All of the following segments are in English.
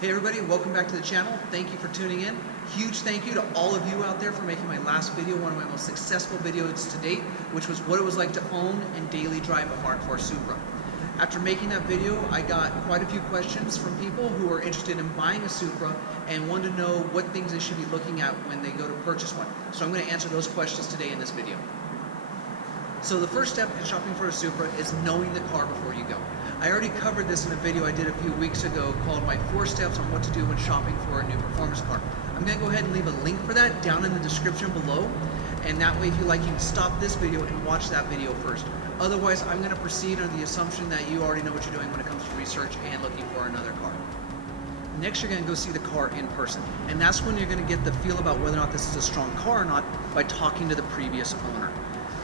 Hey everybody, welcome back to the channel. Thank you for tuning in. Huge thank you to all of you out there for making my last video one of my most successful videos to date, which was what it was like to own and daily drive a Mark IV Supra. After making that video, I got quite a few questions from people who are interested in buying a Supra and wanted to know what things they should be looking at when they go to purchase one. So I'm going to answer those questions today in this video. So the first step in shopping for a Supra is knowing the car before you go. I already covered this in a video I did a few weeks ago called my 4 steps on what to do when shopping for a new performance car. I'm going to go ahead and leave a link for that down in the description below, and that way if you like you can stop this video and watch that video first. Otherwise I'm going to proceed under the assumption that you already know what you're doing when it comes to research and looking for another car. Next you're going to go see the car in person, and that's when you're going to get the feel about whether or not this is a strong car or not by talking to the previous owner.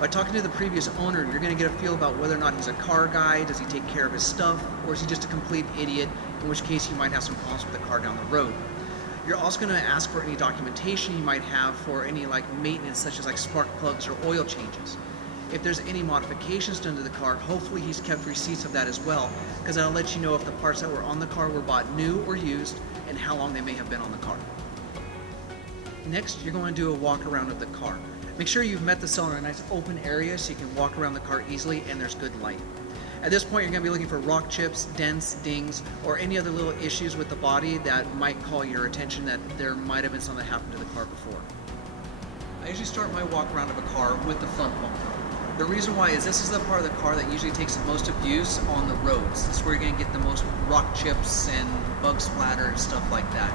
By talking to the previous owner, you're going to get a feel about whether or not he's a car guy, does he take care of his stuff, or is he just a complete idiot, in which case you might have some problems with the car down the road. You're also going to ask for any documentation you might have for any maintenance, such as spark plugs or oil changes. If there's any modifications done to the car, hopefully he's kept receipts of that as well, because that'll let you know if the parts that were on the car were bought new or used, and how long they may have been on the car. Next, you're going to do a walk around of the car. Make sure you've met the seller in a nice open area so you can walk around the car easily and there's good light. At this point, you're going to be looking for rock chips, dents, dings, or any other little issues with the body that might call your attention that there might have been something that happened to the car before. I usually start my walk around of a car with the front bumper. The reason why is this is the part of the car that usually takes the most abuse on the roads. This is where you're going to get the most rock chips and bug splatter and stuff like that.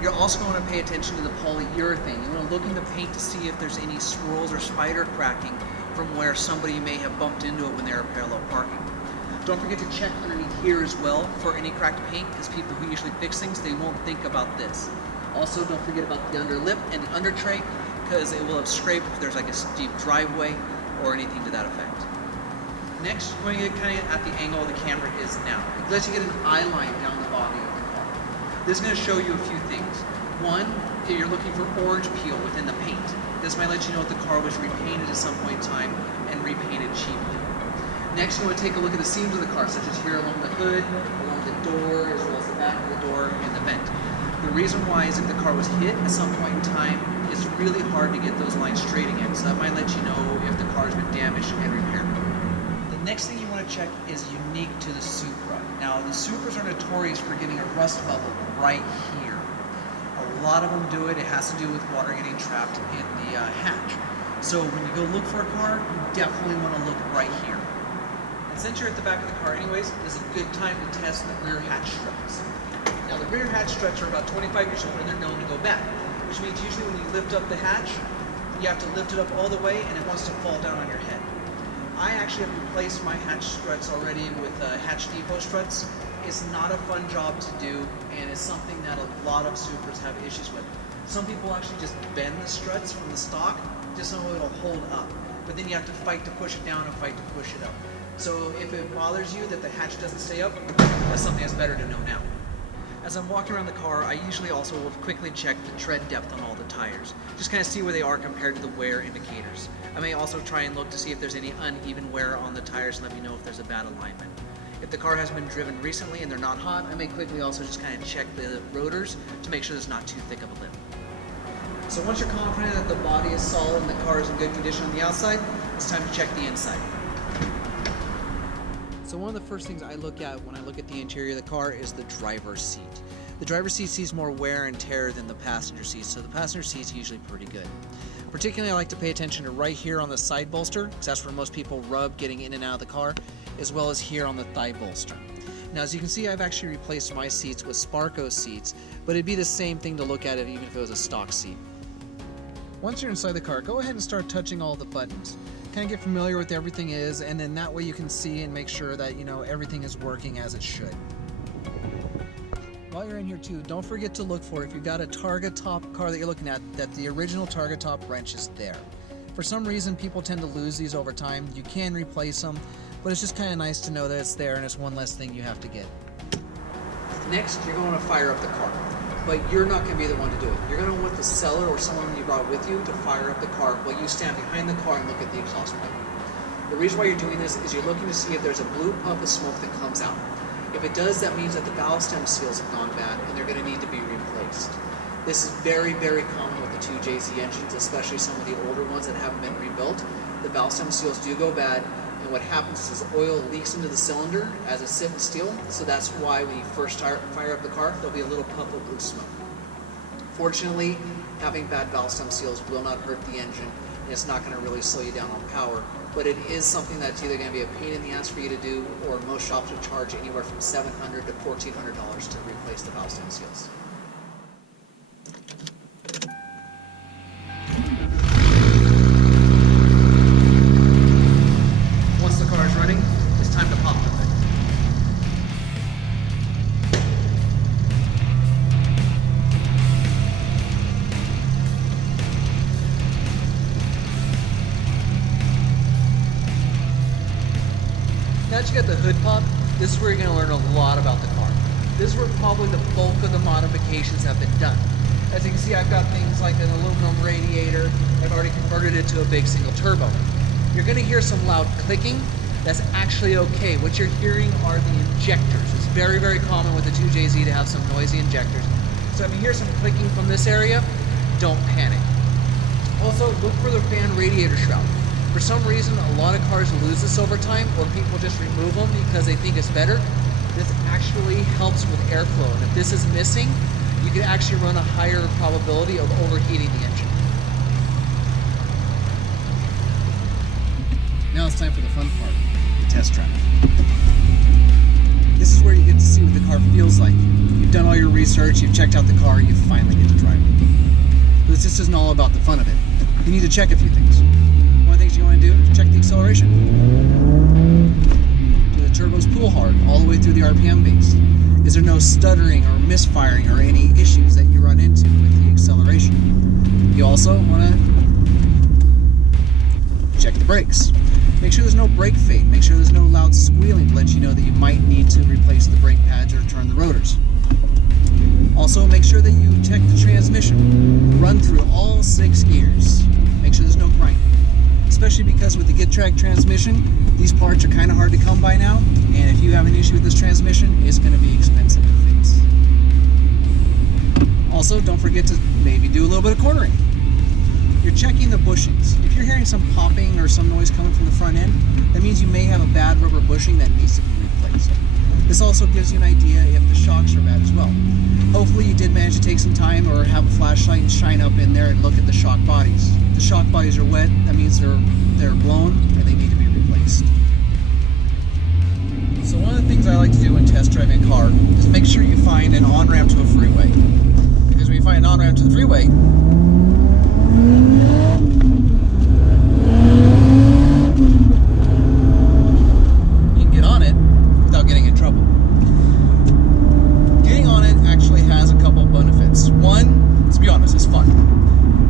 You're also going to pay attention to the polyurethane. You want to look in the paint to see if there's any swirls or spider cracking from where somebody may have bumped into it when they were parallel parking. Don't forget to check underneath here as well for any cracked paint, because people who usually fix things, they won't think about this. Also, don't forget about the under lip and the under tray, because it will have scraped if there's a steep driveway or anything to that effect. Next, we're going to get kind of at the angle the camera is now. It lets you get an eye line down the body. This is going to show you a few things. One, you're looking for orange peel within the paint. This might let you know if the car was repainted at some point in time and repainted cheaply. Next, you want to take a look at the seams of the car, such as here along the hood, along the door, as well as the back of the door and the vent. The reason why is if the car was hit at some point in time, it's really hard to get those lines straight again, so that might let you know if the car has been damaged and repaired. The next thing you want to check is unique to the Supra. Now, the Supras are notorious for getting a rust bubble right here. A lot of them do it. It has to do with water getting trapped in the hatch. So when you go look for a car, you definitely want to look right here. And since you're at the back of the car anyways, it's a good time to test the rear hatch struts. Now, the rear hatch struts are about 25 years old and they're known to go back, which means usually when you lift up the hatch, you have to lift it up all the way and it wants to fall down on your head. I actually have replaced my hatch struts already with hatch depot struts. It's not a fun job to do, and it's something that a lot of Supras have issues with. Some people actually just bend the struts from the stock just so it'll hold up, but then you have to fight to push it down and fight to push it up. So if it bothers you that the hatch doesn't stay up, that's something that's better to know now. As I'm walking around the car, I usually also will quickly check the tread depth on all the tires. Just kind of see where they are compared to the wear indicators. I may also try and look to see if there's any uneven wear on the tires and let me know if there's a bad alignment. If the car has been driven recently and they're not hot, I may quickly also just kind of check the rotors to make sure there's not too thick of a lip. So once you're confident that the body is solid and the car is in good condition on the outside, it's time to check the inside. So one of the first things I look at when I look at the interior of the car is the driver's seat. The driver's seat sees more wear and tear than the passenger seat, so the passenger seat's usually pretty good. Particularly I like to pay attention to right here on the side bolster, because that's where most people rub getting in and out of the car, as well as here on the thigh bolster. Now as you can see, I've actually replaced my seats with Sparco seats, but it'd be the same thing to look at it even if it was a stock seat. Once you're inside the car, go ahead and start touching all the buttons. Kind of get familiar with everything is, and then that way you can see and make sure that everything is working as it should. While you're in here too, don't forget to look for, if you've got a Targa top car that you're looking at, that the original Targa top wrench is there. For some reason people tend to lose these over time. You can replace them, but it's just kind of nice to know that it's there and it's one less thing you have to get. Next, you're going to fire up the car, but you're not going to be the one to do it. You're going to want the seller or someone you brought with you to fire up the car while you stand behind the car and look at the exhaust pipe. The reason why you're doing this is you're looking to see if there's a blue puff of smoke that comes out. If it does, that means that the valve stem seals have gone bad and they're going to need to be replaced. This is very, very common with the 2JZ engines, especially some of the older ones that haven't been rebuilt. The valve stem seals do go bad, and what happens is oil leaks into the cylinder as it's sitting still, so that's why when you first fire up the car, there'll be a little puff of blue smoke. Fortunately, having bad valve stem seals will not hurt the engine, and it's not going to really slow you down on power, but it is something that's either going to be a pain in the ass for you to do, or most shops will charge anywhere from $700 to $1,400 to replace the valve stem seals. Once the car is running, it's time to pop the hood. Now that you got the hood pop, this is where you're going to learn a lot about the car. This is where probably the bulk of the modifications have been done. As you can see, I've got things like an aluminum radiator. I've already converted it to a big single turbo. You're going to hear some loud clicking. That's actually okay. What you're hearing are the injectors. It's very, very common with the 2JZ to have some noisy injectors. So if you hear some clicking from this area, don't panic. Also, look for the fan radiator shroud. For some reason, a lot of cars lose this over time, or people just remove them because they think it's better. This actually helps with airflow, and if this is missing, you can actually run a higher probability of overheating the engine. Now it's time for the fun part, the test drive. This is where you get to see what the car feels like. You've done all your research, you've checked out the car, you finally get to drive it. But this just isn't all about the fun of it. You need to check a few things. One of the things you want to do is check the acceleration. Do the turbos pull hard all the way through the RPM base? Is there no stuttering or misfiring or any issues that you run into with the acceleration? You also want to check the brakes. Make sure there's no brake fade. Make sure there's no loud squealing to let you know that you might need to replace the brake pads or turn the rotors. Also, make sure that you check the transmission. Run through all 6 gears. Make sure there's no grinding. Especially because with the GetTrack transmission, these parts are kind of hard to come by now, and if you have an issue with this transmission, it's going to be expensive to fix. Also, don't forget to maybe do a little bit of cornering. You're checking the bushings. If you're hearing some popping or some noise coming from the front end, that means you may have a bad rubber bushing that needs to be replaced. This also gives you an idea if the shocks are bad as well. Hopefully you did manage to take some time or have a flashlight and shine up in there and look at the shock bodies. If the shock bodies are wet, that means they're blown and they need to be replaced. So one of the things I like to do when test driving a car is make sure you find an on-ramp to a freeway. Because when you find an on-ramp to the freeway, you can get on it without getting in trouble. Getting on it actually has a couple of benefits. One, let's be honest, it's fun.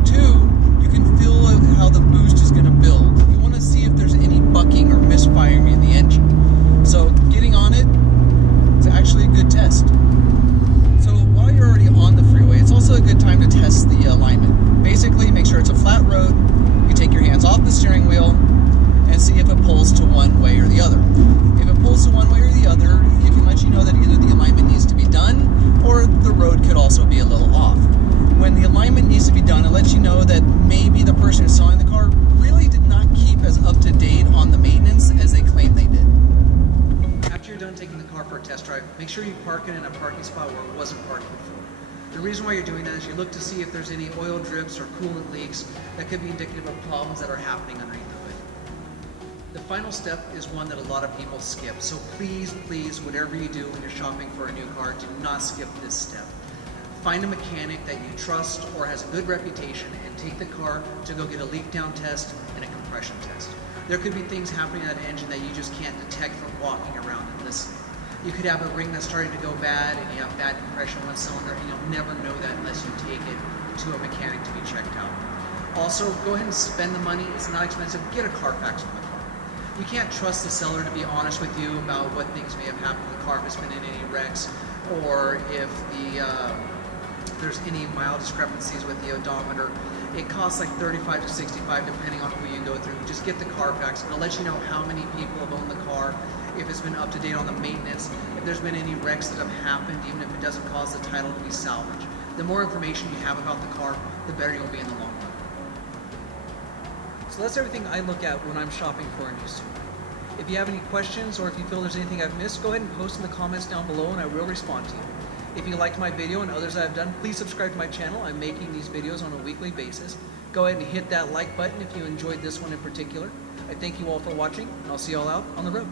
2, you can feel how the boost is going to build. You want to see if there's any bucking or misfiring in the engine. So getting on it is actually a good test. So while you're already on the freeway, it's also a good time to test the alignment. Basically, make sure it's a flat road. You take your hands off the steering wheel and see if it pulls to one way or the other. If it pulls to one way or the other, it can let you know that either the alignment needs to be done or the road could also be a little off. When the alignment needs to be done, it lets you know that maybe the person who's selling the car really did not keep as up to date on the maintenance as they claimed they did. After you're done taking the car for a test drive, make sure you park it in a parking spot where it wasn't parked before. The reason why you're doing that is you look to see if there's any oil drips or coolant leaks that could be indicative of problems that are happening underneath the hood. The final step is one that a lot of people skip. So please, whatever you do when you're shopping for a new car, do not skip this step. Find a mechanic that you trust or has a good reputation and take the car to go get a leak down test and a compression test. There could be things happening in that engine that you just can't detect from walking around and listening. You could have a ring that's starting to go bad and you have bad compression in one cylinder, and you'll never know that unless you take it to a mechanic to be checked out. Also, go ahead and spend the money. It's not expensive. Get a Carfax on the car. You can't trust the seller to be honest with you about what things may have happened to the car, if it's been in any wrecks, or if there's any mild discrepancies with the odometer. It costs like $35 to $65 depending on who you go through. Just get the Carfax. It'll let you know how many people have owned the car. if it's been up to date on the maintenance, if there's been any wrecks that have happened, even if it doesn't cause the title to be salvaged. The more information you have about the car, the better you'll be in the long run. So that's everything I look at when I'm shopping for a new Supra. If you have any questions or if you feel there's anything I've missed, go ahead and post in the comments down below and I will respond to you. If you liked my video and others I've done, please subscribe to my channel. I'm making these videos on a weekly basis. Go ahead and hit that like button if you enjoyed this one in particular. I thank you all for watching, and I'll see you all out on the road.